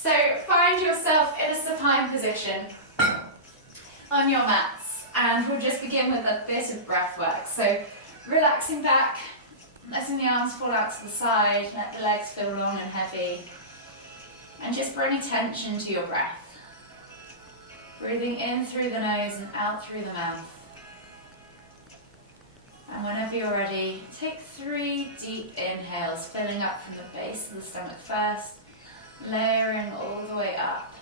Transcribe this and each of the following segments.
So find yourself in a supine position on your mats, and we'll just begin with a bit of breath work. So relaxing back, letting the arms fall out to the side, let the legs feel long and heavy, and just bring attention to your breath. Breathing in through the nose and out through the mouth. And whenever you're ready, take 3 deep inhales, filling up from the base of the stomach first, layering all the way up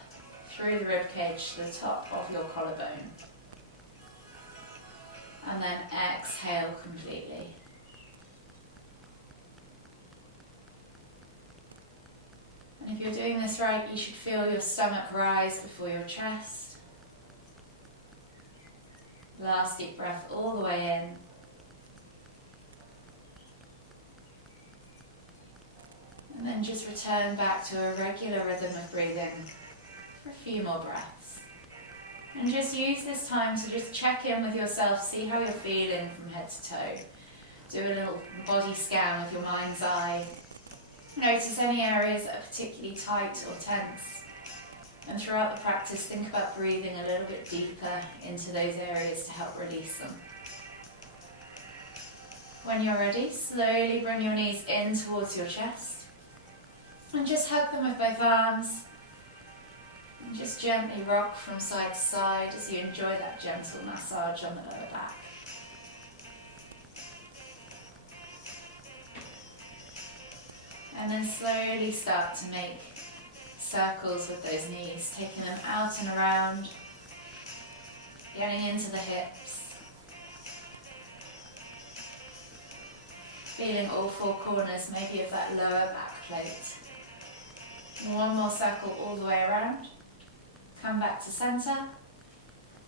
through the ribcage to the top of your collarbone. And then exhale completely. And if you're doing this right, you should feel your stomach rise before your chest. Last deep breath all the way in. And then just return back to a regular rhythm of breathing for a few more breaths. And just use this time to just check in with yourself, see how you're feeling from head to toe. Do a little body scan with your mind's eye. Notice any areas that are particularly tight or tense. And throughout the practice, think about breathing a little bit deeper into those areas to help release them. When you're ready, slowly bring your knees in towards your chest. And just hug them with both arms. And just gently rock from side to side as you enjoy that gentle massage on the lower back. And then slowly start to make circles with those knees, taking them out and around, getting into the hips. Feeling all 4 corners, maybe of that lower back plate. And one more circle all the way around. Come back to center,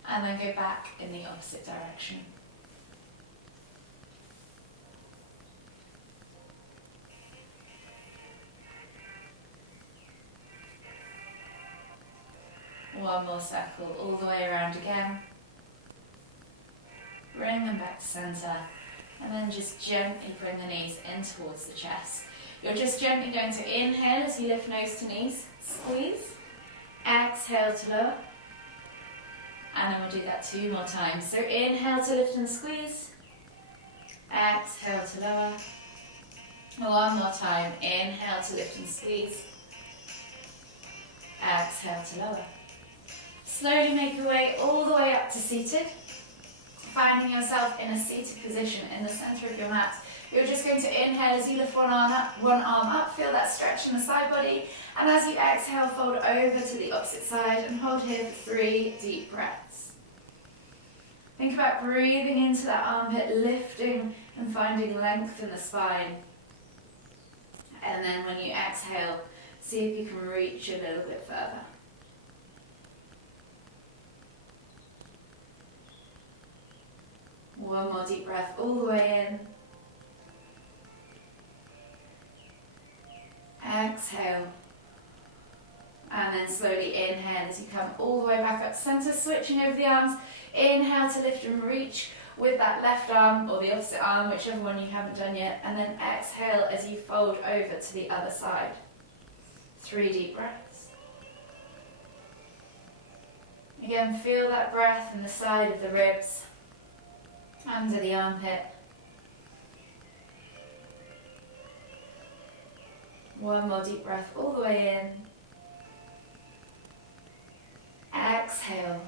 and then go back in the opposite direction. One more circle all the way around again. Bring them back to center, and then just gently bring the knees in towards the chest. You're just gently going to inhale as you lift nose to knees, squeeze, exhale to lower, and then we'll do that 2 more times. So inhale to lift and squeeze, exhale to lower. One more time, inhale to lift and squeeze, exhale to lower. Slowly make your way all the way up to seated, finding yourself in a seated position in the center of your mat. You're just going to inhale as you lift one arm up, feel that stretch in the side body, and as you exhale, fold over to the opposite side and hold here for 3 deep breaths. Think about breathing into that armpit, lifting and finding length in the spine. And then when you exhale, see if you can reach a little bit further. One more deep breath all the way in. Exhale. And then slowly inhale as you come all the way back up to center, switching over the arms. Inhale to lift and reach with that left arm or the opposite arm, whichever one you haven't done yet. And then exhale as you fold over to the other side. 3 deep breaths. Again, feel that breath in the side of the ribs, under the armpit. One more deep breath all the way in. Exhale.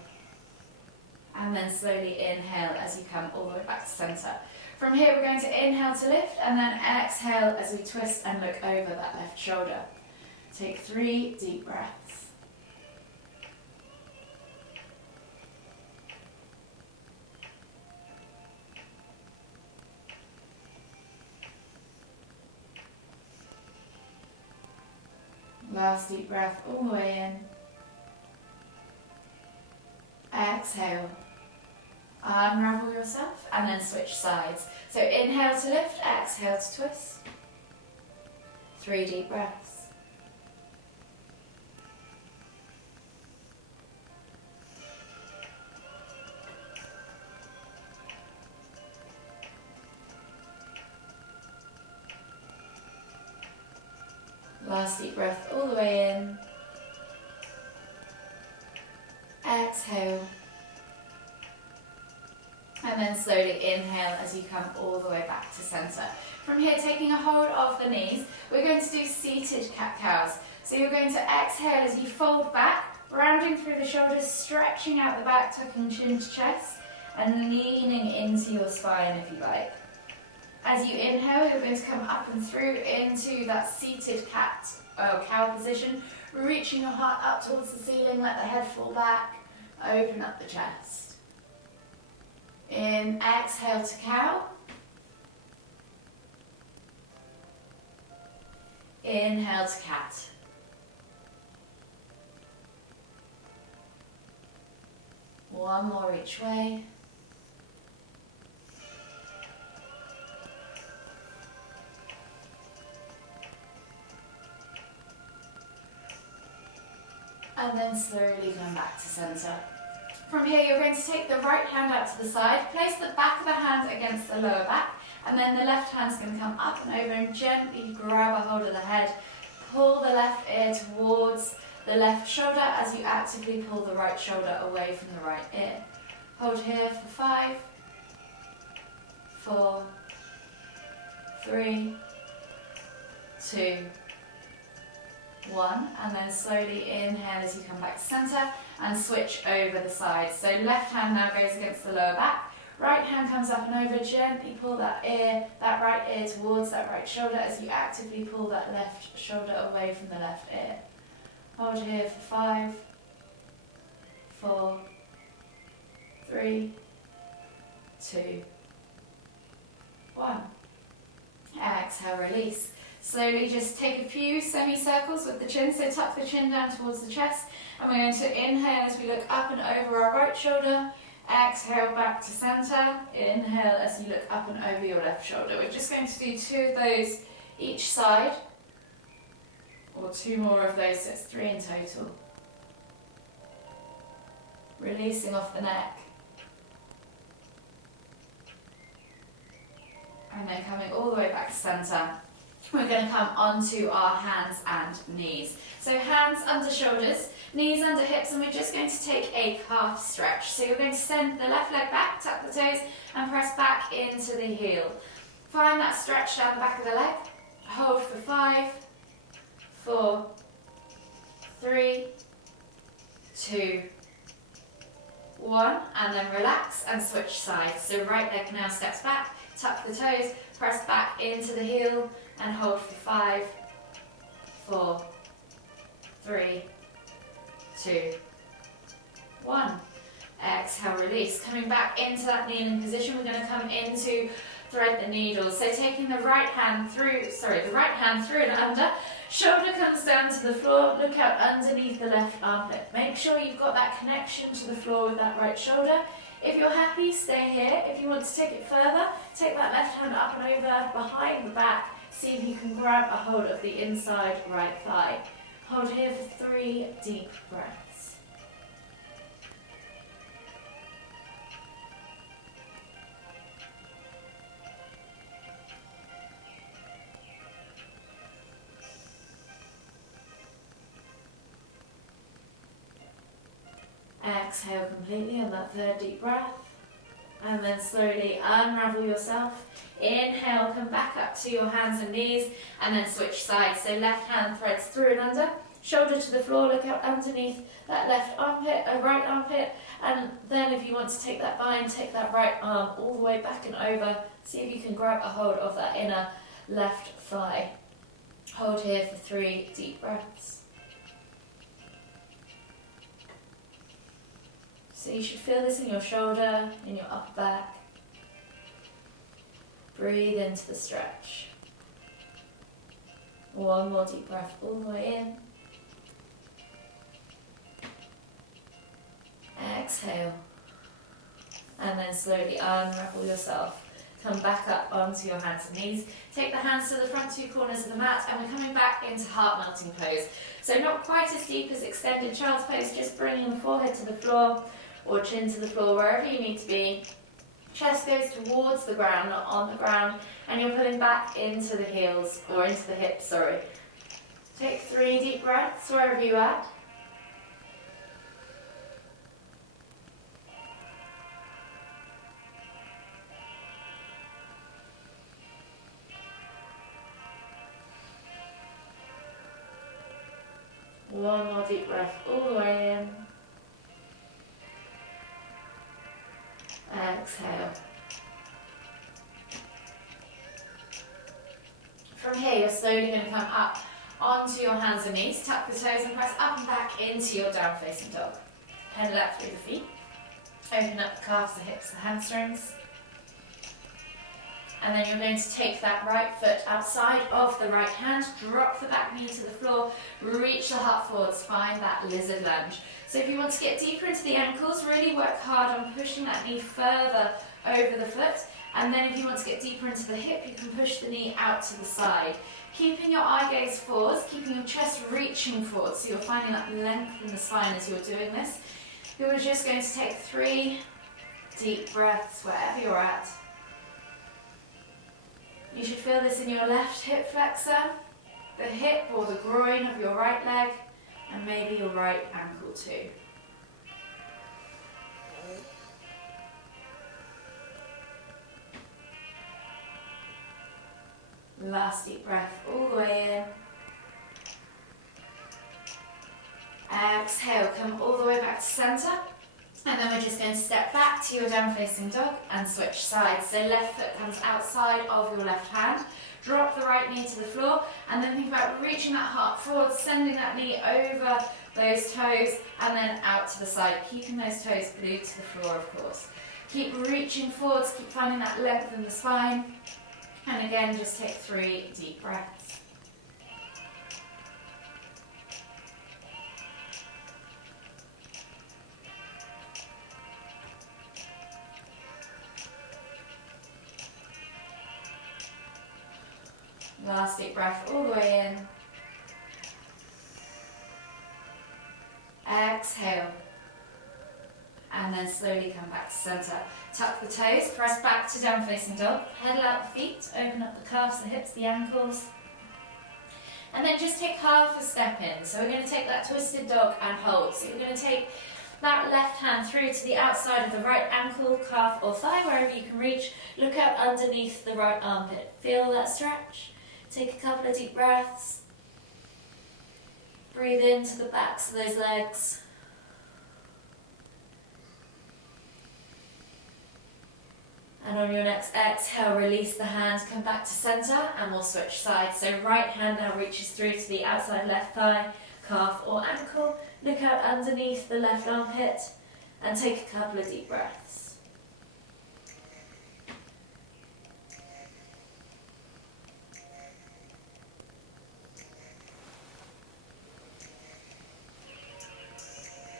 And then slowly inhale as you come all the way back to center. From here we're going to inhale to lift and then exhale as we twist and look over that left shoulder. Take 3 deep breaths. Last deep breath all the way in. Exhale. Unravel yourself and then switch sides. So inhale to lift, exhale to twist. 3 deep breaths. Last deep breath all the way in. Exhale. And then slowly inhale as you come all the way back to center. From here, taking a hold of the knees, we're going to do seated cat-cows. So you're going to exhale as you fold back, rounding through the shoulders, stretching out the back, tucking chin to chest, and leaning into your spine if you like. As you inhale, you're going to come up and through into that seated cow position, reaching your heart up towards the ceiling, let the head fall back, open up the chest. In, exhale to cow. Inhale to cat. One more each way. And then slowly come back to center. From here, you're going to take the right hand out to the side, place the back of the hand against the lower back, and then the left hand's going to come up and over and gently grab a hold of the head. Pull the left ear towards the left shoulder as you actively pull the right shoulder away from the right ear. Hold here for 5, 4, 3, 2, 1, and then slowly inhale as you come back to center and switch over the side. So left hand now goes against the lower back, right hand comes up and over, gently pull that right ear towards that right shoulder as you actively pull that left shoulder away from the left ear. Hold here for 5, 4, 3, 2, 1. Exhale, release. Slowly just take a few semicircles with the chin, so tuck the chin down towards the chest, and we're going to inhale as we look up and over our right shoulder, exhale back to center, inhale as you look up and over your left shoulder. We're just going to do 2 of those each side, or 2 more of those, so it's 3 in total. Releasing off the neck. And then coming all the way back to center. We're going to come onto our hands and knees. So hands under shoulders, knees under hips, and we're just going to take a calf stretch. So you're going to send the left leg back, tuck the toes, and press back into the heel. Find that stretch down the back of the leg. Hold for 5, 4, 3, 2, 1, and then relax and switch sides. So right leg now steps back, tuck the toes, press back into the heel, and hold for 5, 4, 3, 2, 1. Exhale, release. Coming back into that kneeling position, we're going to come into thread the needle. So taking the right hand through and under, shoulder comes down to the floor, look out underneath the left armpit. Make sure you've got that connection to the floor with that right shoulder. If you're happy, stay here. If you want to take it further, take that left hand up and over behind the back. See if you can grab a hold of the inside right thigh. Hold here for 3 deep breaths. Exhale completely on that 3rd deep breath. And then slowly unravel yourself. Inhale, come back up to your hands and knees, and then switch sides. So left hand threads through and under, shoulder to the floor, look out underneath that left armpit, right armpit, and then if you want to take that bind, take that right arm all the way back and over. See if you can grab a hold of that inner left thigh. Hold here for 3 deep breaths. So you should feel this in your shoulder, in your upper back. Breathe into the stretch. 1 more deep breath all the way in. Exhale. And then slowly unravel yourself. Come back up onto your hands and knees. Take the hands to the front 2 corners of the mat, and we're coming back into heart melting pose. So not quite as deep as extended child's pose, just bringing the forehead to the floor or chin to the floor, wherever you need to be. Chest goes towards the ground, not on the ground, and you're pulling back into the heels, or into the hips, sorry. Take 3 deep breaths wherever you are. One more deep breath all the way in. Exhale. From here, you're slowly going to come up onto your hands and knees, tuck the toes and press up and back into your down facing dog. Pedal out through the feet. Open up the calves, the hips, the hamstrings. And then you're going to take that right foot outside of the right hand, drop the back knee to the floor, reach the heart forwards, find that lizard lunge. So if you want to get deeper into the ankles, really work hard on pushing that knee further over the foot. And then if you want to get deeper into the hip, you can push the knee out to the side. Keeping your eye gaze forwards, keeping your chest reaching forwards, so you're finding that length in the spine as you're doing this. You're just going to take 3 deep breaths wherever you're at. You should feel this in your left hip flexor, the hip or the groin of your right leg, and maybe your right ankle too. Last deep breath all the way in. Exhale, come all the way back to center. And then we're just going to step back to your down facing dog and switch sides. So left foot comes outside of your left hand. Drop the right knee to the floor and then think about reaching that heart forward, sending that knee over those toes and then out to the side, keeping those toes glued to the floor, of course. Keep reaching forwards, keep finding that length in the spine. And again, just take 3 deep breaths. Last deep breath all the way in. Exhale. And then slowly come back to center. Tuck the toes, press back to down facing dog. Pedal out the feet, open up the calves, the hips, the ankles. And then just take half a step in. So we're going to take that twisted dog and hold. So you're going to take that left hand through to the outside of the right ankle, calf or thigh, wherever you can reach. Look out underneath the right armpit. Feel that stretch. Take a couple of deep breaths. Breathe into the backs of those legs. And on your next exhale, release the hands, come back to center, and we'll switch sides. So right hand now reaches through to the outside left thigh, calf or ankle. Look out underneath the left armpit and take a couple of deep breaths.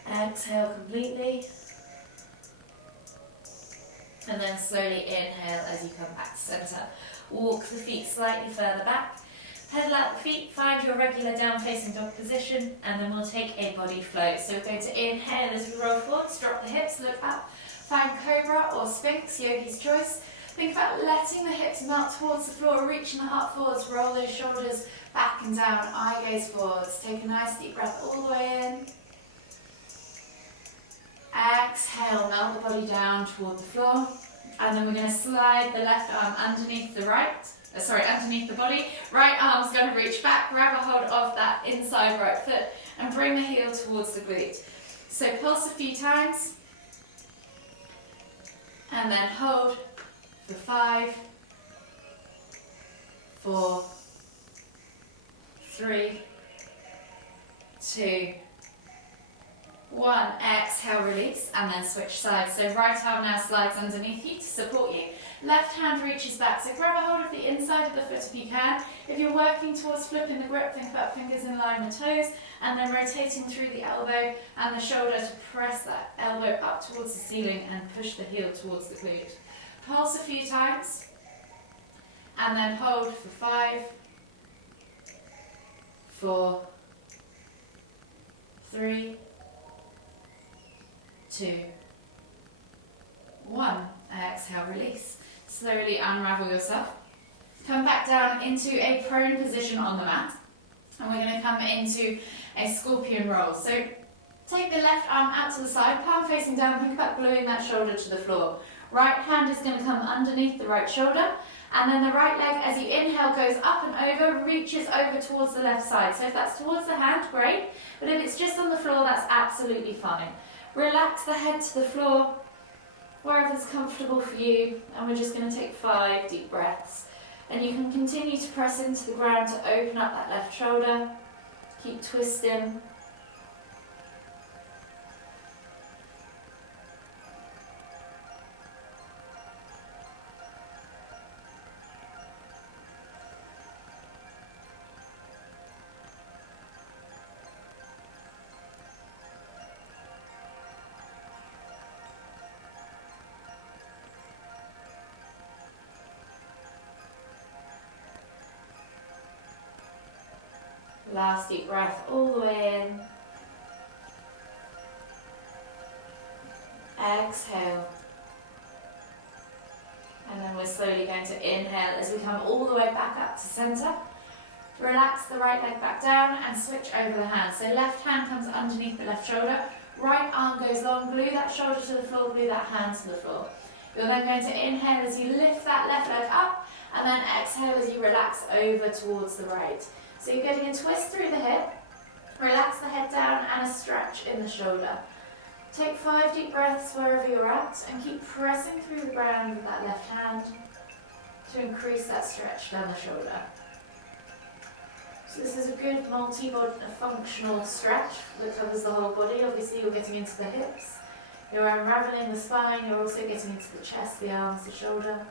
Exhale completely. And then slowly inhale as you come back to center. Walk the feet slightly further back. Pedal out the feet, find your regular down facing dog position, and then we'll take a body flow. So we're going to inhale as we roll forwards, drop the hips, look up. Find cobra or sphinx, yogi's choice. Think about letting the hips melt towards the floor, reaching the heart forwards, roll those shoulders back and down, eye gaze forwards. Take a nice deep breath all the way in. Exhale, melt the body down toward the floor. And then we're going to slide the left arm underneath the underneath the body. Right arm's going to reach back, grab a hold of that inside right foot and bring the heel towards the glute. So pulse a few times. And then hold for 5, 4, 3, 2, 1, exhale, release, and then switch sides. So right arm now slides underneath you to support you. Left hand reaches back, so grab a hold of the inside of the foot if you can. If you're working towards flipping the grip, think about fingers in line with toes, and then rotating through the elbow and the shoulder to press that elbow up towards the ceiling and push the heel towards the glute. Pulse a few times, and then hold for 5, 4, 3, 2, 1. Exhale, release. Slowly unravel yourself. Come back down into a prone position on the mat. And we're going to come into a scorpion roll. So take the left arm out to the side, palm facing down, think about gluing that shoulder to the floor. Right hand is going to come underneath the right shoulder. And then the right leg, as you inhale, goes up and over, reaches over towards the left side. So if that's towards the hand, great. But if it's just on the floor, that's absolutely fine. Relax the head to the floor, wherever's comfortable for you. And we're just going to take 5 deep breaths. And you can continue to press into the ground to open up that left shoulder. Keep twisting. Last deep breath all the way in. Exhale. And then we're slowly going to inhale as we come all the way back up to center. Relax the right leg back down and switch over the hands. So left hand comes underneath the left shoulder. Right arm goes long. Glue that shoulder to the floor. Glue that hand to the floor. You're then going to inhale as you lift that left leg up. And then exhale as you relax over towards the right. So you're getting a twist through the hip, relax the head down and a stretch in the shoulder. Take 5 deep breaths wherever you're at and keep pressing through the ground with that left hand to increase that stretch down the shoulder. So this is a good multi-functional stretch that covers the whole body. Obviously you're getting into the hips, you're unraveling the spine, you're also getting into the chest, the arms, the shoulder.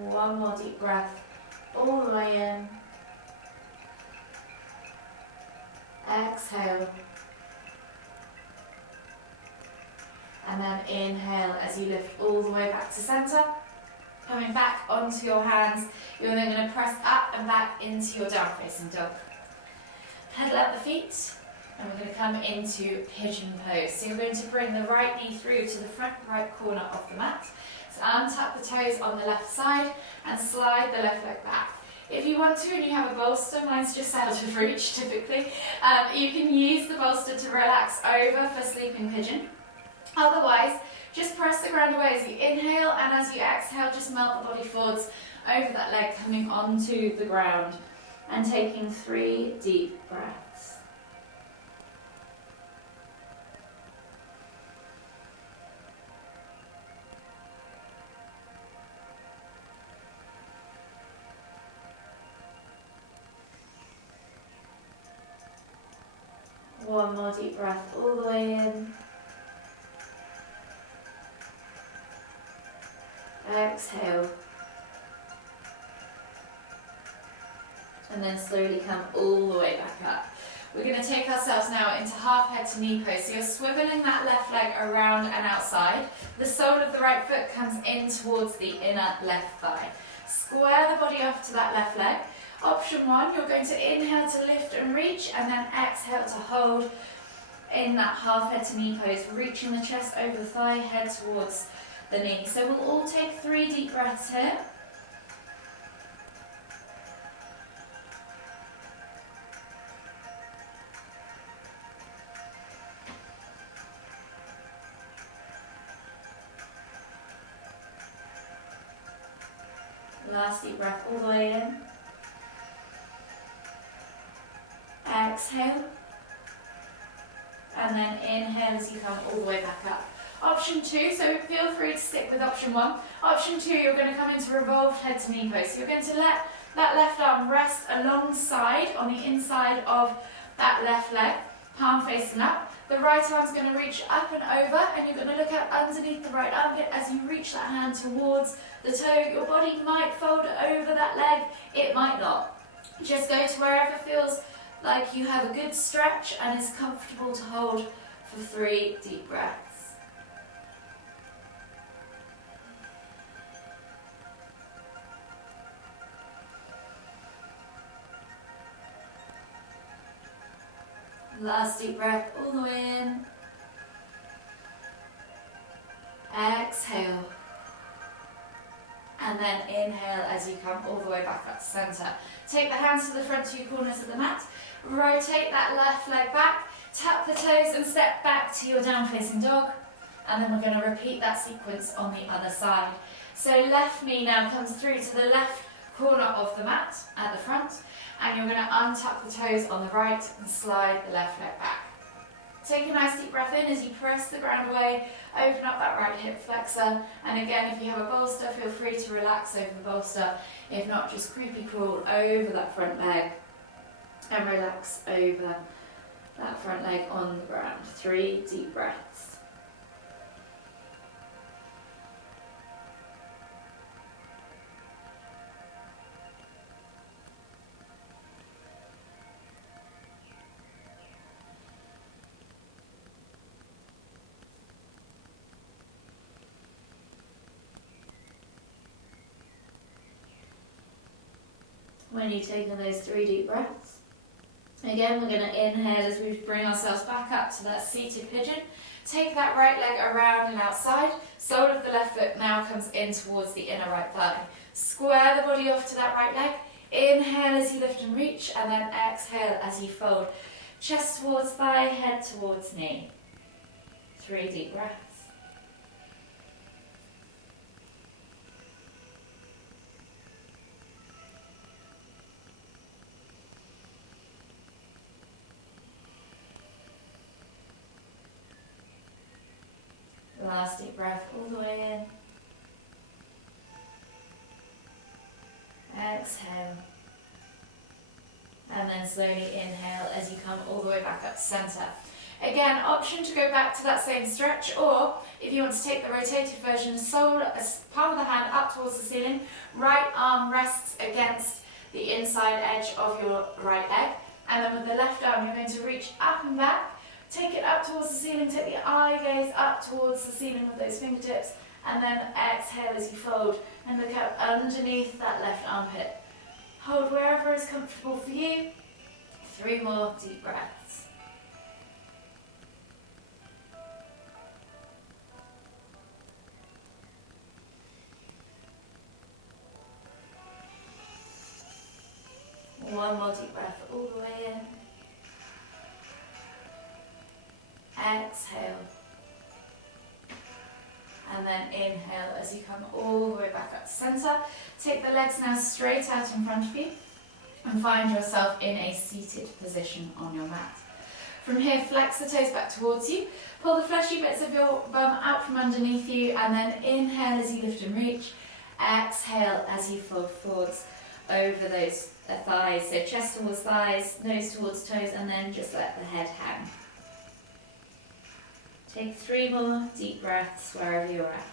One more deep breath, all the way in. Exhale. And then inhale as you lift all the way back to center. Coming back onto your hands, you're then going to press up and back into your down facing dog. Pedal out the feet, and we're going to come into pigeon pose. So you're going to bring the right knee through to the front right corner of the mat. So untap the toes on the left side and slide the left leg back. If you want to and you have a bolster, mine's just out of reach typically, you can use the bolster to relax over for sleeping pigeon. Otherwise, just press the ground away as you inhale, and as you exhale, just melt the body forwards over that leg, coming onto the ground and taking 3 deep breaths. One more deep breath all the way in. Exhale. And then slowly come all the way back up. We're going to take ourselves now into half head to knee pose. So you're swiveling that left leg around and outside. The sole of the right foot comes in towards the inner left thigh. Square the body off to that left leg. Option 1, you're going to inhale to lift and reach, and then exhale to hold in that half head to knee pose, reaching the chest over the thigh, head towards the knee. So we'll all take 3 deep breaths here. Last deep breath all the way in. Exhale. And then inhale as you come all the way back up. Option 2, so feel free to stick with option 1. Option 2, you're going to come into revolved head to knee pose. So you're going to let that left arm rest alongside on the inside of that left leg, palm facing up. The right arm's going to reach up and over, and you're going to look out underneath the right armpit as you reach that hand towards the toe. Your body might fold over that leg, it might not. Just go to wherever feels like you have a good stretch and is comfortable to hold for 3 deep breaths. Last deep breath all the way in. Exhale. And then inhale as you come all the way back up to centre. Take the hands to the front two corners of the mat. Rotate that left leg back. Tap the toes and step back to your down facing dog. And then we're going to repeat that sequence on the other side. So left knee now comes through to the left corner of the mat at the front. And you're going to untuck the toes on the right and slide the left leg back. Take a nice deep breath in as you press the ground away, open up that right hip flexor, and again if you have a bolster, feel free to relax over the bolster. If not, just creepy crawl over that front leg and relax over that front leg on the ground. 3 deep breaths. When you've taken those 3 deep breaths, again we're going to inhale as we bring ourselves back up to that seated pigeon. Take that right leg around and outside. Sole of the left foot now comes in towards the inner right thigh. Square the body off to that right leg. Inhale as you lift and reach, and then exhale as you fold. Chest towards thigh, head towards knee. 3 deep breaths. Last deep breath all the way in. Exhale. And then slowly inhale as you come all the way back up to centre. Again, option to go back to that same stretch, or if you want to take the rotated version, sole, palm of the hand up towards the ceiling, right arm rests against the inside edge of your right leg, and then with the left arm you're going to reach up and back. Take it up towards the ceiling, take the eye gaze up towards the ceiling with those fingertips, and then exhale as you fold and look up underneath that left armpit. Hold wherever is comfortable for you. 3 more deep breaths. One more deep breath all the way in. Exhale. And then inhale as you come all the way back up to centre. Take the legs now straight out in front of you and find yourself in a seated position on your mat. From here, flex the toes back towards you. Pull the fleshy bits of your bum out from underneath you, and then inhale as you lift and reach. Exhale as you fold forwards over those thighs. So chest towards thighs, nose towards toes, and then just let the head hang. Take 3 more deep breaths wherever you're at.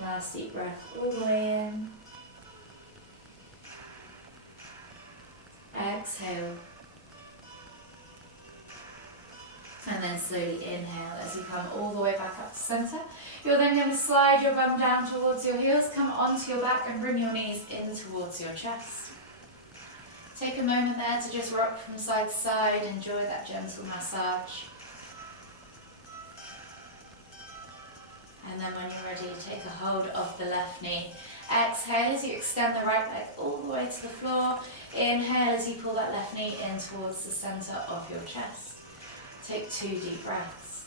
Last deep breath all the way in. Exhale. And then slowly inhale as you come all the way back up to centre. You're then going to slide your bum down towards your heels, come onto your back and bring your knees in towards your chest. Take a moment there to just rock from side to side, enjoy that gentle massage. And then when you're ready, take a hold of the left knee. Exhale as you extend the right leg all the way to the floor. Inhale as you pull that left knee in towards the centre of your chest. Take 2 deep breaths.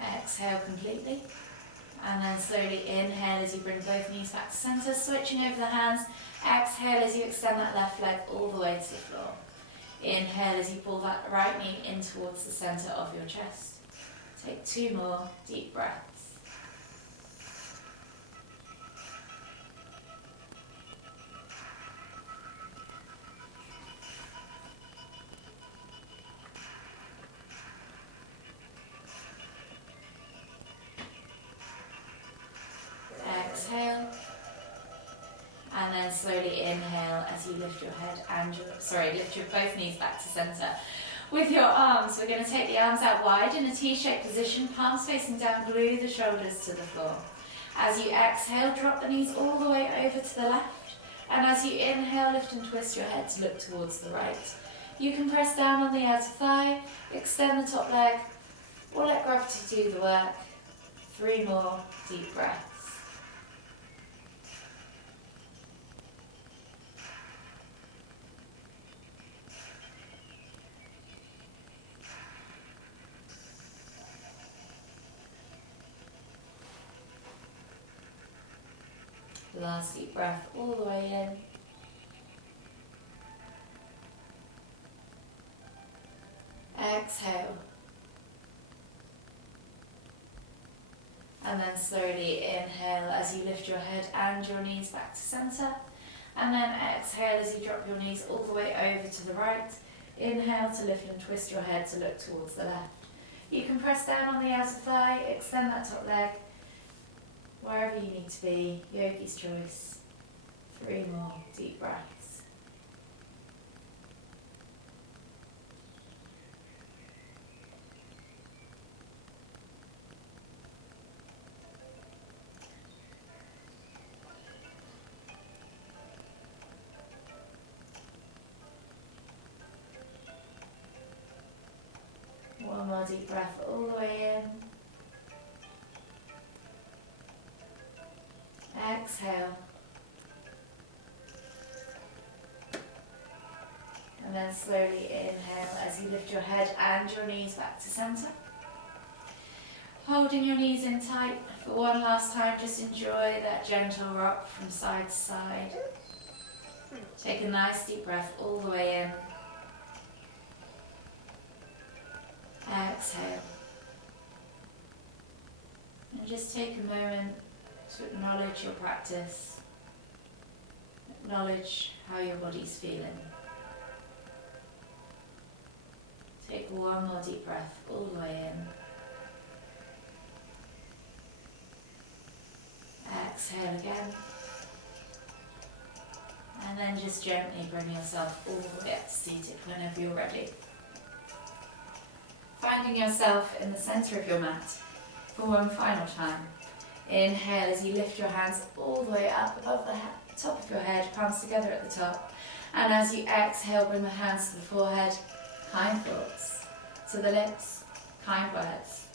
Exhale completely. And then slowly inhale as you bring both knees back to centre, switching over the hands. Exhale as you extend that left leg all the way to the floor. Inhale as you pull that right knee in towards the centre of your chest. Take 2 more deep breaths. Exhale, and then slowly you lift your head and lift your both knees back to center. With your arms, we're going to take the arms out wide in a T-shaped position, palms facing down, glue the shoulders to the floor. As you exhale, drop the knees all the way over to the left. And as you inhale, lift and twist your head to look towards the right. You can press down on the outer thigh, extend the top leg, or let gravity do the work. 3 more deep breaths. Last deep breath all the way in. Exhale. And then slowly inhale as you lift your head and your knees back to center. And then exhale as you drop your knees all the way over to the right. Inhale to lift and twist your head to look towards the left. You can press down on the outer thigh, extend that top leg. Wherever you need to be, yogi's choice. 3 more deep breaths. One more deep breath all the way in. Exhale. And then slowly inhale as you lift your head and your knees back to center. Holding your knees in tight for one last time, just enjoy that gentle rock from side to side. Take a nice deep breath all the way in. Exhale. And just take a moment to acknowledge your practice. Acknowledge how your body's feeling. Take one more deep breath all the way in. Exhale again. And then just gently bring yourself all the way up to seated whenever you're ready. Finding yourself in the center of your mat for one final time. Inhale as you lift your hands all the way up above the top of your head, palms together at the top. And as you exhale, bring the hands to the forehead. Kind thoughts. To the lips, kind words.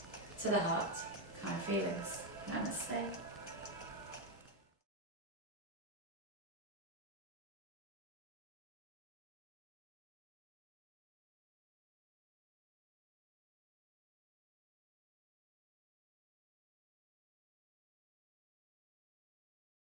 To the heart, kind feelings. Namaste.